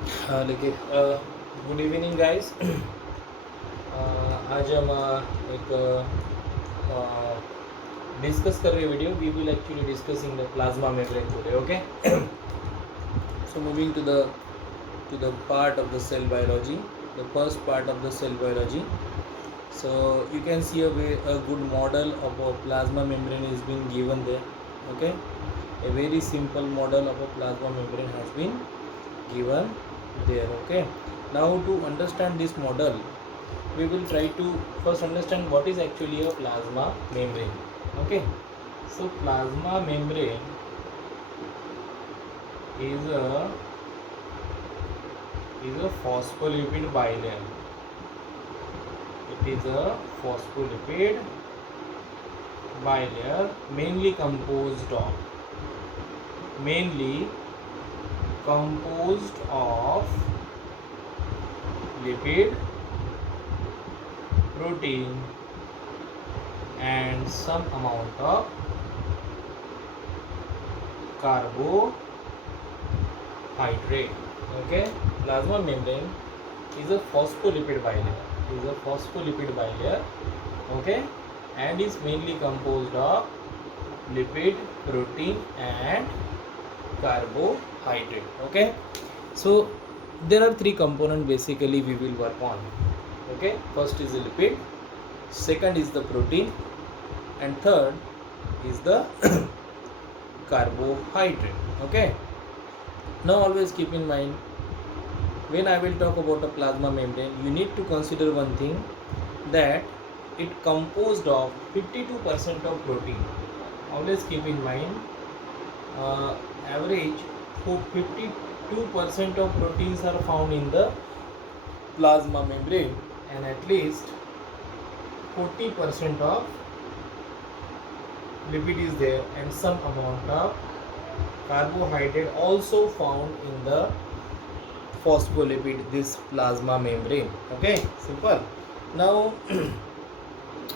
देखिए, good evening guys. आज हम एक डिस्कस कर रहे video. We will actually discussing the plasma membrane today. Okay. So moving to the part of the cell biology, the first part of the cell biology. So you can see a good model of a plasma membrane is being given there. Okay, a very simple model of a plasma membrane has been given there. Okay, now to understand this model, we will try to first understand what is actually a plasma membrane. Okay, so plasma membrane is a phospholipid bilayer. It is a phospholipid bilayer mainly composed of lipid, protein and some amount of carbohydrate. Okay, plasma membrane is a phospholipid bilayer. Okay, and is mainly composed of lipid, protein and carbohydrate. Okay, so there are three components basically we will work on. Okay, first is the lipid, second is the protein and third is the carbohydrate. Okay, now always keep in mind, when I will talk about a plasma membrane, you need to consider one thing, that it composed of 52% of protein. Always keep in mind, average for 52% of proteins are found in the plasma membrane and at least 40% of lipid is there and some amount of carbohydrate also found in the phospholipid, this plasma membrane. Okay, simple. Now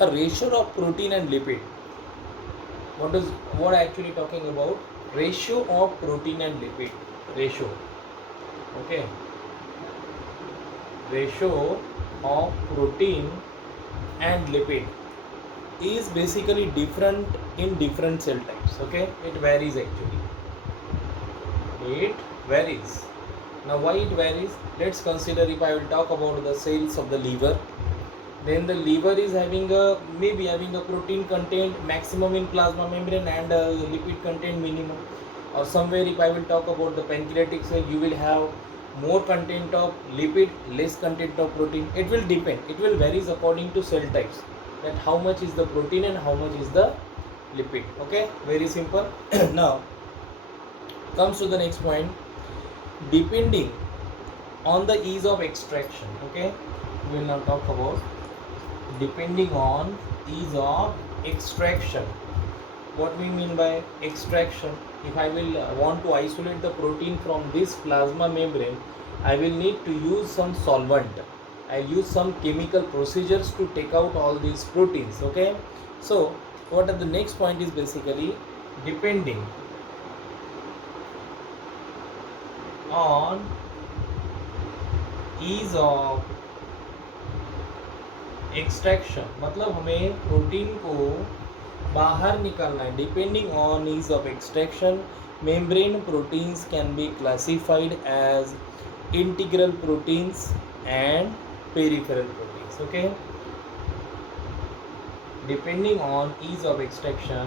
a ratio of protein and lipid, what actually talking about? Ratio of protein and lipid, ratio. Okay, ratio of protein and lipid is basically different in different cell types. Okay, it varies actually, it varies. Now why it varies? Let's consider, if I will talk about the cells of the liver, then the liver is having a maybe having a protein content maximum in plasma membrane and lipid content minimum. Or somewhere, if I will talk about the pancreatic cell, you will have more content of lipid, less content of protein. It will depend, it will varies according to cell types, that how much is the protein and how much is the lipid. Okay, very simple. Now comes to the next point, depending on the ease of extraction. Okay, we will now talk about depending on ease of extraction. What we mean by extraction? If I will want to isolate the protein from this plasma membrane, I will need to use some solvent. I'll use some chemical procedures to take out all these proteins. Okay, so what are the next point is basically depending on ease of extraction, मतलब हमें protein को बाहर निकालना है. Depending on ease of extraction, membrane proteins can be classified as integral proteins and peripheral proteins. Okay, depending on ease of extraction,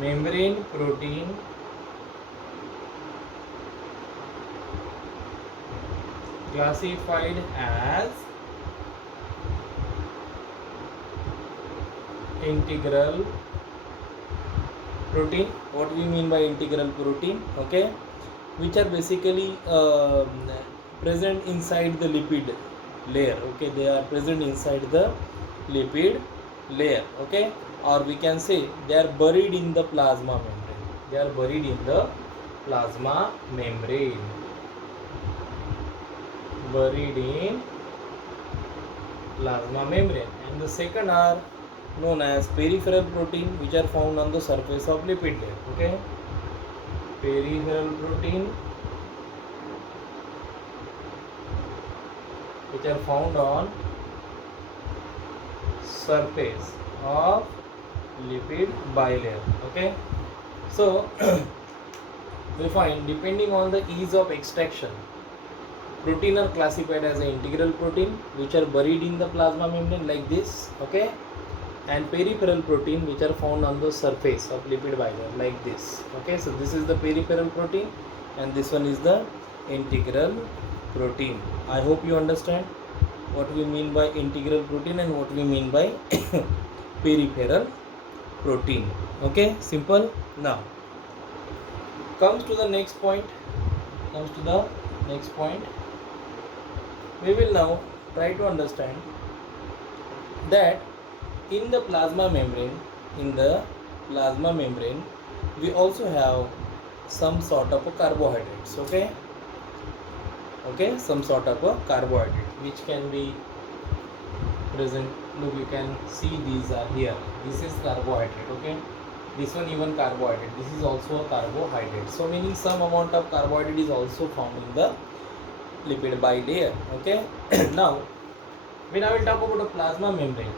membrane protein classified as integral protein. What we mean by integral protein? Okay, which are basically present inside the lipid layer. Okay, they are present inside the lipid layer. Okay, or we can say they are buried in the plasma membrane. They are buried in the plasma membrane. Buried in plasma membrane. And the second are known as peripheral protein, which are found on the surface of lipid layer. Okay, peripheral protein which are found on surface of lipid bilayer. Okay, so we find depending on the ease of extraction, protein are classified as an integral protein which are buried in the plasma membrane like this. Okay, and peripheral protein which are found on the surface of lipid bilayer like this. Okay, so this is the peripheral protein and this one is the integral protein. I hope you understand what we mean by integral protein and what we mean by peripheral protein. Okay, simple. Now comes to the next point. We will now try to understand that in the plasma membrane, we also have some sort of a carbohydrates. Okay, some sort of a carbohydrate which can be present. Look, you can see these are here. This is carbohydrate. Okay, this one even carbohydrate. This is also a carbohydrate. So meaning some amount of carbohydrate is also found in the lipid bilayer. Okay, now when I will talk about a plasma membrane,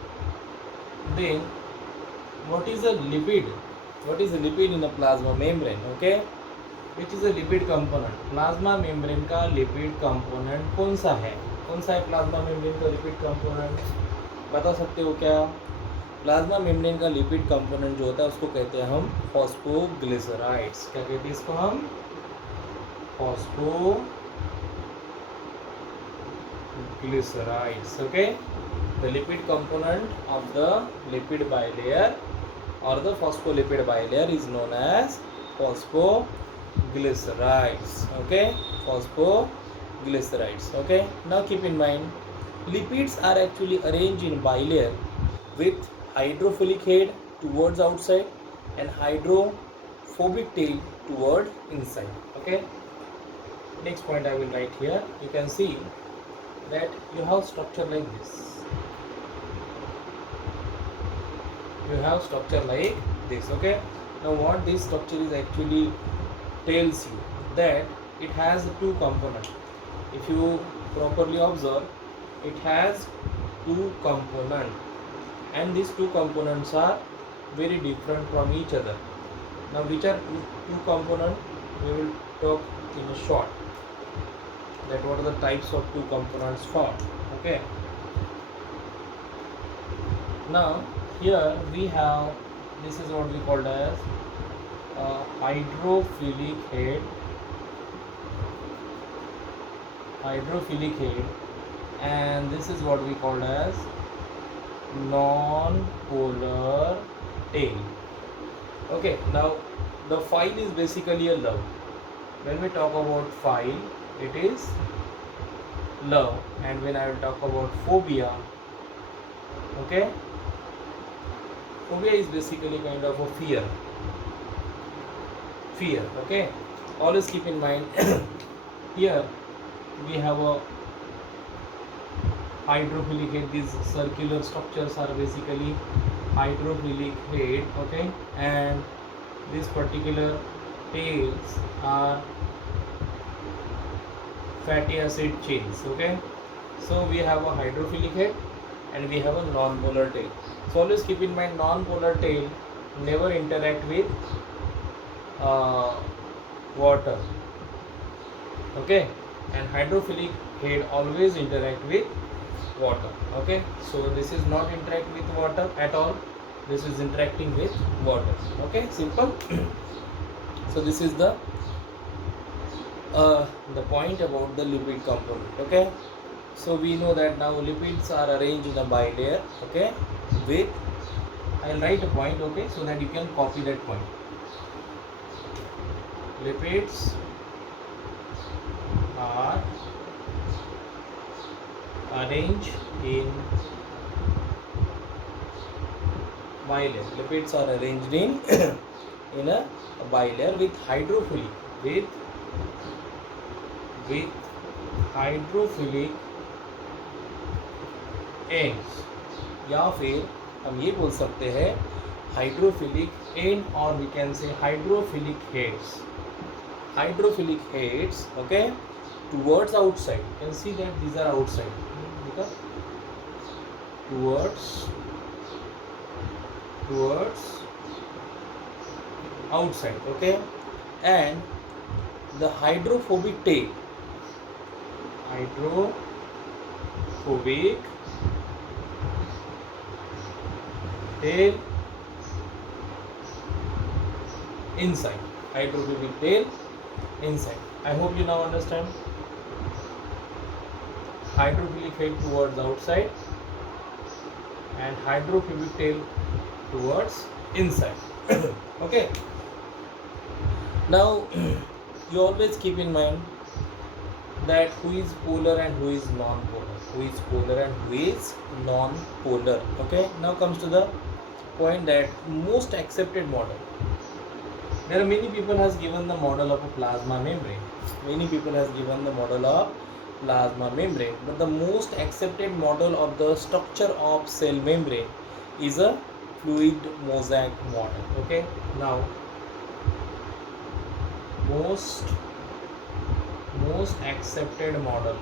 then what is a lipid? What is a lipid in a plasma membrane? Okay, which is a lipid component? Plasma membrane का lipid component कौन सा है plasma membrane का lipid component बता सकते हो क्या? Plasma membrane का लिपिड कंपोनेंट जो होता है उसको कहते हैं हम फॉस्फोग्लिसराइड्स. क्या कहते हैं इसको हम? Phosphoglycerides. Okay, the lipid component of the lipid bilayer or the phospholipid bilayer is known as phosphoglycerides. Okay, phosphoglycerides. Okay, now keep in mind lipids are actually arranged in bilayer with hydrophilic head towards outside and hydrophobic tail toward inside. Okay, next point I will write here. You can see that you have structure like this. Okay, now what this structure is actually tells you that it has two components. If you properly observe, it has two components and these two components are very different from each other. Now which are two components? We will talk in a short that what are the types of two components found. Okay, now here we have, this is what we called as hydrophilic head, and this is what we called as non-polar tail. Okay, now the file is basically a love. When we talk about file, it is love, and when I will talk about phobia, okay, phobia is basically kind of a fear. Okay, always keep in mind here we have a hydrophilic head. These circular structures are basically hydrophilic head. Okay, and these particular tails are fatty acid chains. Okay, so we have a hydrophilic head and we have a non-polar tail. So always keep in mind non-polar tail never interact with water. Okay, and hydrophilic head always interact with water. Okay, so this is not interact with water at all, this is interacting with water. Okay, simple. So this is the point about the lipid component. Okay, so we know that now lipids are arranged in a bilayer. Okay, with, I'll write a point. Okay, so that you can copy that point. Lipids are arranged in bilayer. Lipids are arranged in in a bilayer with hydrophilic ends, या फिर हम ये बोल सकते हैं hydrophilic and, और we can say hydrophilic heads. Okay, towards outside. You can see that these are outside. towards outside. Okay, and the hydrophobic tail inside. Hydrophobic tail inside. I hope you now understand. Hydrophilic head towards outside and hydrophobic tail towards inside. Okay, now you always keep in mind that who is polar and who is non-polar. Okay, now comes to the point that most accepted model. There are many people has given the model of a plasma membrane. But the most accepted model of the structure of cell membrane is a fluid mosaic model. Okay, now most accepted model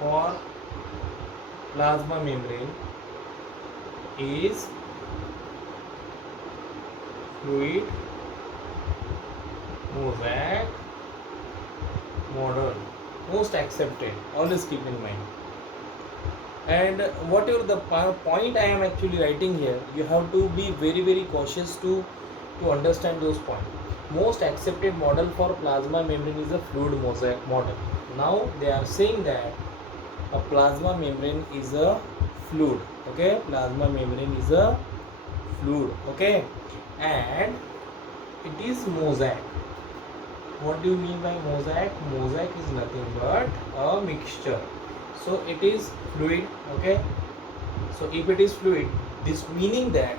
for plasma membrane is fluid mosaic model. Most accepted, always keep in mind. And whatever the point I am actually writing here, you have to be very, very cautious to understand those points. Most accepted model for plasma membrane is a fluid mosaic model. Now they are saying that a plasma membrane is a fluid. Okay, plasma membrane is a fluid. Okay, and it is mosaic. What do you mean by mosaic? Mosaic is nothing but a mixture. So it is fluid. Okay, so if it is fluid, this meaning that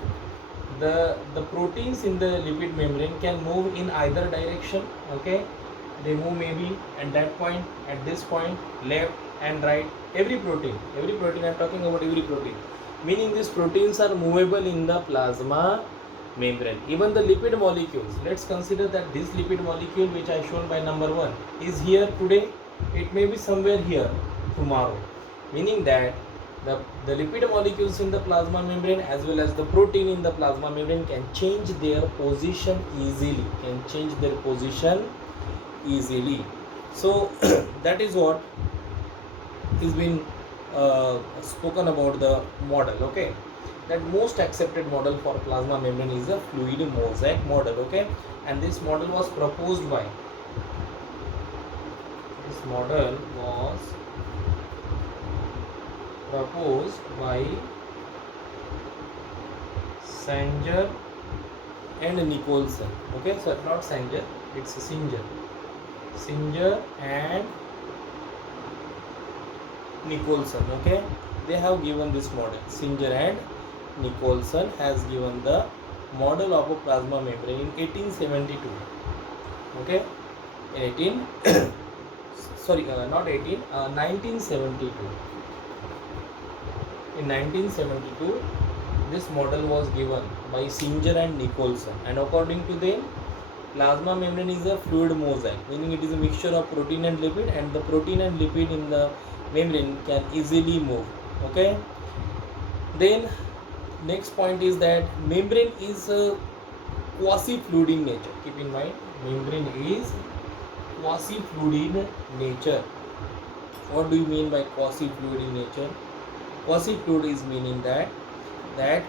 the proteins in the lipid membrane can move in either direction. Okay, they move maybe at that point, at this point, left and right. Every protein I am talking about every protein, meaning these proteins are movable in the plasma membrane. Even the lipid molecules, let's consider that this lipid molecule which I shown by number 1 is here today, it may be somewhere here tomorrow, meaning that the lipid molecules in the plasma membrane as well as the protein in the plasma membrane can change their position easily. So that is what is been spoken about the model. Okay, that most accepted model for plasma membrane is a fluid mosaic model. Okay, and this model was proposed by Sanger and Nicholson. Okay, so not Sanger, it's Singer and Nicholson. Okay, they have given this model. Singer and Nicholson has given the model of a plasma membrane in 1872. Okay, 1972. In 1972, this model was given by Singer and Nicholson, and according to them, plasma membrane is a fluid mosaic, meaning it is a mixture of protein and lipid, and the protein and lipid in the membrane can easily move. Okay, then next point is that membrane is quasi-fluid in nature. Keep in mind, membrane is quasi-fluid in nature. What do you mean by quasi-fluid in nature? Quasi-fluid is meaning that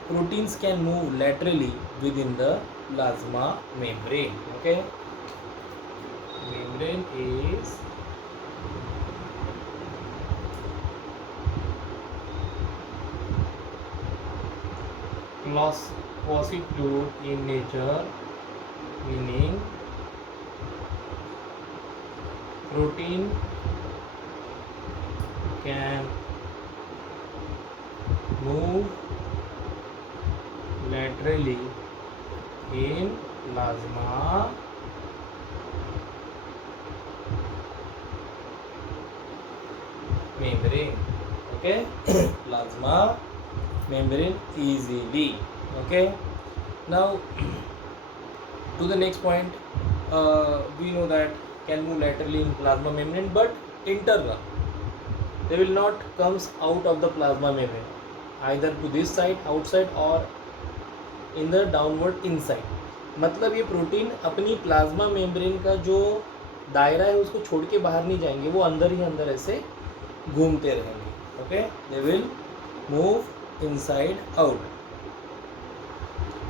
proteins can move laterally within the plasma membrane. Okay, membrane is quasi-fluid in nature, meaning protein can move laterally in plasma membrane. Okay, plasma membrane easily. Okay, now to the next point, we know that can move laterally in plasma membrane, but internal. They will not comes out of the plasma membrane, either to this side outside or in the downward inside. मतलब ये protein अपनी plasma membrane का जो दायरा है उसको छोड़ के बाहर नहीं जाएंगे, वो अंदर ही अंदर ऐसे घूमते रहेंगे. Okay, they will move inside out,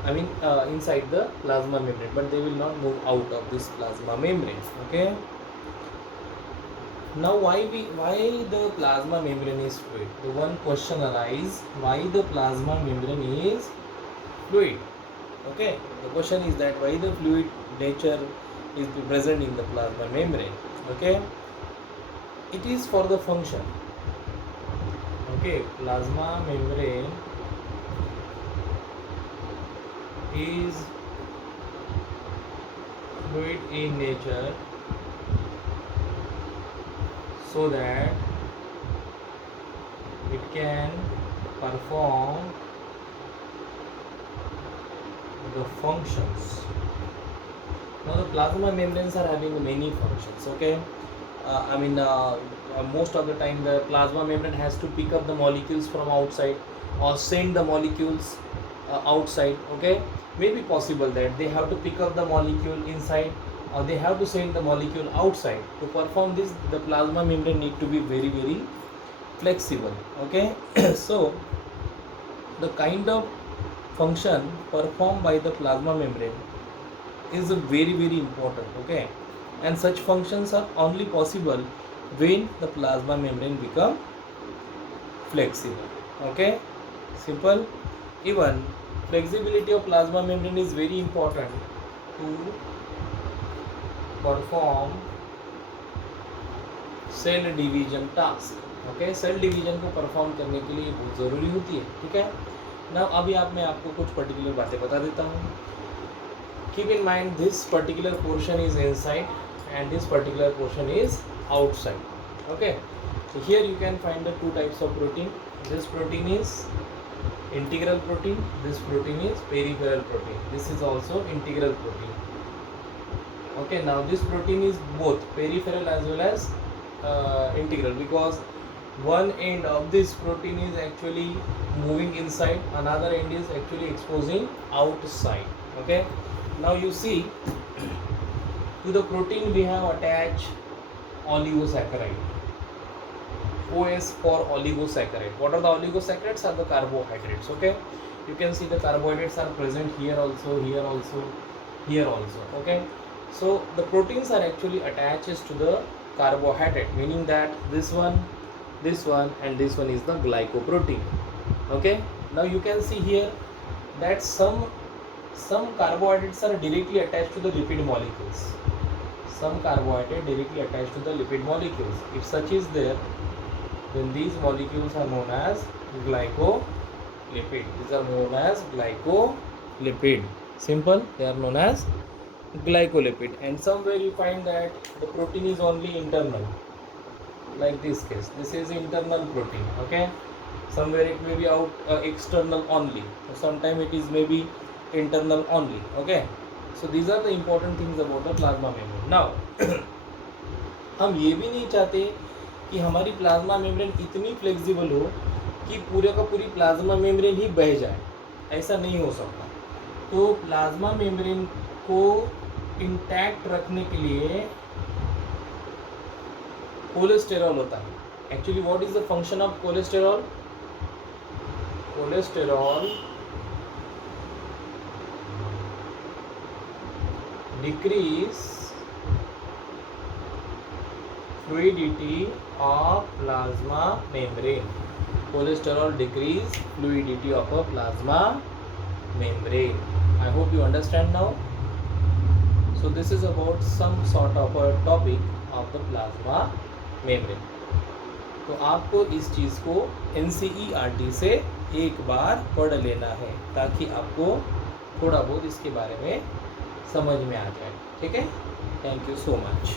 I mean inside the plasma membrane, but they will not move out of this plasma membrane. Okay. Now why the plasma membrane is fluid? The one question arises, why the plasma membrane is fluid? Okay. The question is that why the fluid nature is present in the plasma membrane. Okay. It is for the function. Okay. Plasma membrane is fluid in nature so that it can perform the functions. Now the plasma membranes are having many functions. Okay, most of the time the plasma membrane has to pick up the molecules from outside or send the molecules outside. Okay, may be possible that they have to pick up the molecule inside or they have to send the molecule outside. To perform this, the plasma membrane need to be very very flexible. Okay. So the kind of function performed by the plasma membrane is very very important. Okay, and such functions are only possible when the plasma membrane become flexible. Okay, simple. Even flexibility of plasma membrane is very important to perform cell division task. Okay, cell division को perform करने के लिए बहुत ज़रूरी होती है. ठीक है ना. अभी मैं आपको कुछ पर्टिकुलर बातें बता देता हूँ. Keep in mind this particular portion is inside and this particular portion is outside. Okay, here you can find the two types of protein. This protein is integral protein, this protein is peripheral protein, this is also integral protein. Okay, now this protein is both peripheral as well as integral, because one end of this protein is actually moving inside, another end is actually exposing outside. Okay, now you see to the protein we have attached oligosaccharide. OS for oligosaccharide. What are the oligosaccharides? Are the carbohydrates. Okay, you can see the carbohydrates are present here also, here also, here also. Okay, so the proteins are actually attached to the carbohydrate, meaning that this one and this one is the glycoprotein. Okay, now you can see here that some carbohydrates are directly attached to the lipid molecules. Some carbohydrate directly attached to the lipid molecules. If such is there, then these molecules are known as glycolipid. These are known as glycolipid. Simple, they are known as glycolipid. And somewhere you find that the protein is only internal, like this case. This is internal protein. Okay, somewhere it may be out external only. Sometimes it is maybe internal only. Okay, so these are the important things about the plasma membrane. Now हम ये भी नहीं चाहते कि हमारी plasma membrane इतनी flexible हो कि पूरे का पूरी प्लाज्मा मेम्ब्रेन ही बह जाए. ऐसा नहीं हो सकता. तो प्लाज्मा मेम्ब्रेन को इंटैक्ट रखने के लिए कोलेस्टेरॉल होता है. Actually what is the function of cholesterol? Cholesterol decrease fluidity of plasma membrane. Cholesterol decrease fluidity of a plasma membrane. I hope you understand now. So this is about some sort of a topic of the plasma membrane. तो आपको इस चीज़ को NCERT से एक बार पढ़ लेना है ताकि आपको थोड़ा बहुत इसके बारे में समझ में आ जाए. ठीक है. Thank you so much.